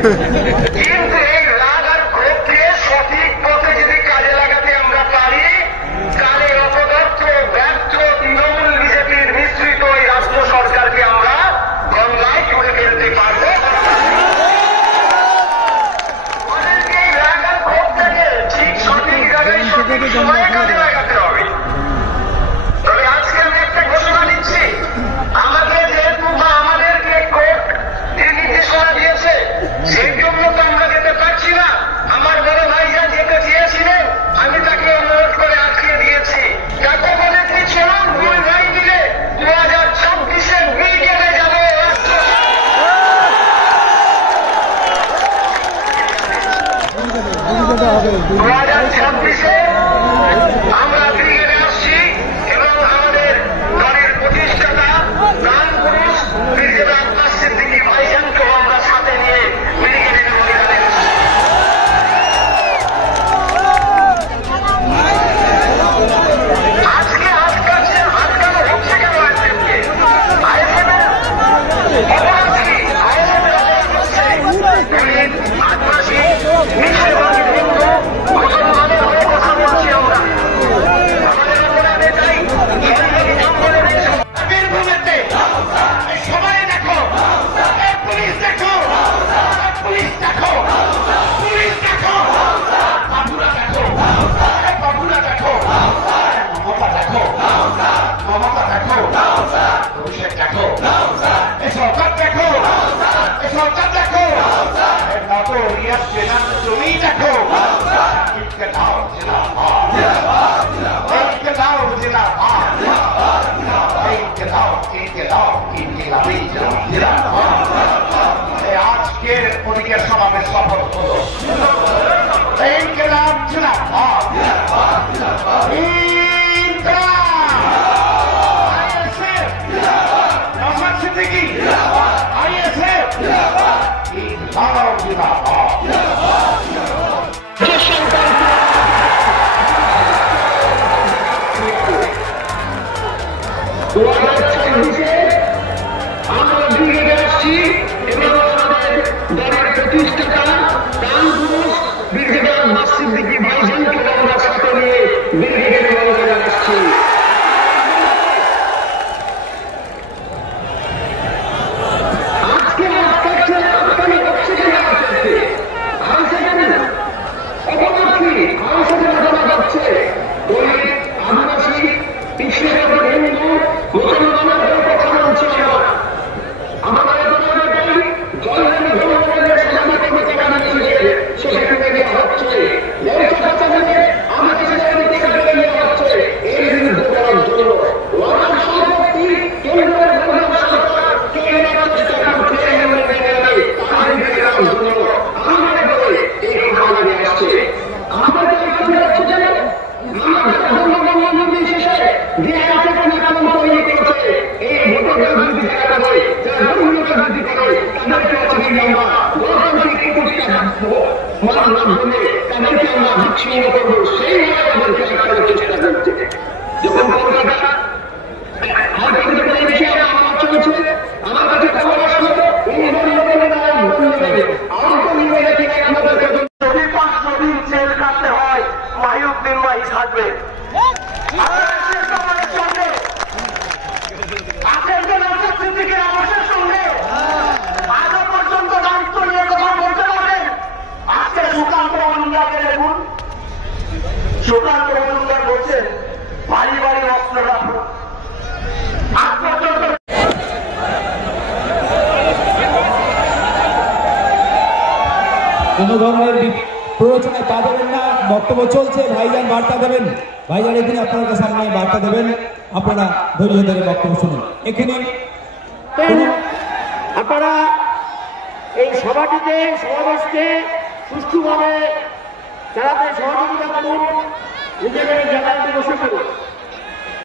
কিন্তু এই রাগ আর ক্ষোভকে সঠিক পথে যদি কাজে লাগাতে আমরা পারি, কালে অপদর্থ ব্যর্থ তৃণমূল বিজেপির মিশ্রিত এই রাষ্ট্র সরকারকে আমরা গঙ্গায় ছুড়ে ফেলতে পারব। আমাদেরকে এই রাগ আর ক্ষোভটাকে ঠিক সঠিক জায়গায় সঠিক সময়ে কাজে লাগাতে হবে। তবে আজকে আমি একটা ঘোষণা দিচ্ছি, আমাদের যেহেতু আমাদেরকে কোর্ট নির্দেশনা দিয়েছে, সেই জন্য তো আমরা যেতে পারছি না। আমার বড় ভাইজান যেতে চেয়েছিলেন, আমি তাকে অনুরোধ করে আটকে দিয়েছি। কাকে বলেছি চলুন দুই ভাই মিলে 2026-এ ব্রিগেডে যাব। 2026-এ আমরা ব্রিগেডে আসছি এবং আমাদের দলের প্রতিষ্ঠাতা প্রাণ পুরুষ ব্রিগেড আব্বাস সিদ্দিকী ভাইজানকেও আমরা সাথে নিয়ে ব্রিগেডের ময়দানে আসছি। আজকে আটকানো হচ্ছে কেন আইএসএফকে? আইএসএফের অপরাধ কি? আইএসএফের অপরাধ হচ্ছে দলিত, আদিবাসী, মিশ্রবাদী, হিন্দু, মুসলমানের হয়ে কথা বলছি আমরা। আমাদের অপরাধ এটাই, সরকারি জঙ্গলের এই বীরভূমেতে সবাই দেখো, পুলিশ দেখো, পুলিশ দেখো, পুলিশ দেখো, বাবুরা দেখো, বাবুরা দেখো, মমতা দেখো, মমতা দেখো, অভিষেক দেখো, এই সরকার দেখো, এই সরকার দেখো, নত রিয়াজ সেনার জমি দেখো। ইটকে দাও জিন্দাবাদ, ইটকে দাও জিন্দাবাদ, ইটকে দাও, ইটকে দাও, ইনকিলাবি জিন্দাবাদ। আজকের ওদিকের সমাবেশ সফল হলো। ইনকিলাব জিন্দাবাদ, আইএসএফ, আব্বাস সিদ্দিকী, আইএসএফ, ইনকিলাব জিন্দাবাদ। আমরা ব্রিগেডে আসছি এবং আমাদের দলের প্রতিষ্ঠাতা প্রাণ পুরুষ ব্রিগেডিয়ার আব্বাস সিদ্দিকী ভাইজানকে আমরা সাথে নিয়ে ব্রিগেডের ময়দানে আসছি। আজকে আটকানো হচ্ছে কেন আইএসএফকে? আইএসএফের অপরাধ কি? আইএসএফের অপরাধ হচ্ছে দলিত, আদিবাসী, পিছিয়ে হিন্দু, মুসলমানের হয়ে কথা বলছি আমরা। আমাদের সেখানে দেওয়া হচ্ছে, আমাদের দেওয়া হচ্ছে এর বিরুদ্ধে করার জন্য সম্পত্তি কেন্দ্রের সরকার চেষ্টা করছে আমাদের বলে এই ঘটনা আসছে। আমাদের শেষে যে আছে কেমন তৈরি করেছে এই ভোটের রাজনীতি জায়গা করে, যারা ধর্মীয় রাজনীতি করে, তাদেরকে আমরা গণতান্ত্রিক মাধ্যমে তাদেরকে আমরা বিচ্ছিন্ন করবো, সেই আমাদেরকে আটকানোর চেষ্টা করছে। যখন কলকাতা আমার চলছে, আমার কাছে খবর আসলো আমাদেরকে যদি 5 দিন জেল কাটতে হয়, মাহিউদ্দিন মাহি থাকবে। আবাসের সঙ্গে আজও পর্যন্ত দায়িত্ব নিয়ে কথা বলতে পারেন। আজকে সুকান্ত মজুমদারকে দেখুন, সুকান্ত মজুমদার বলছেন বাড়ি বাড়ি অস্ত্র রাখুন। আজ পর্যন্ত কোন ধরনের প্ররোচনায় পা দেবেন না। বক্তব্য চলছে, ভাইজান বার্তা দেবেন। ভাইজান এখানে আপনাদের সামনে বার্তা দেবেন, আপনারা ধৈর্য ধরে বক্তব্য শুনুন। এখানে আপনারা এই সভাটিতে সমাবেশকে সুষ্ঠুভাবে চালাতে সহযোগিতা করুন, নিজেদের জায়গায় বসে থাকুন।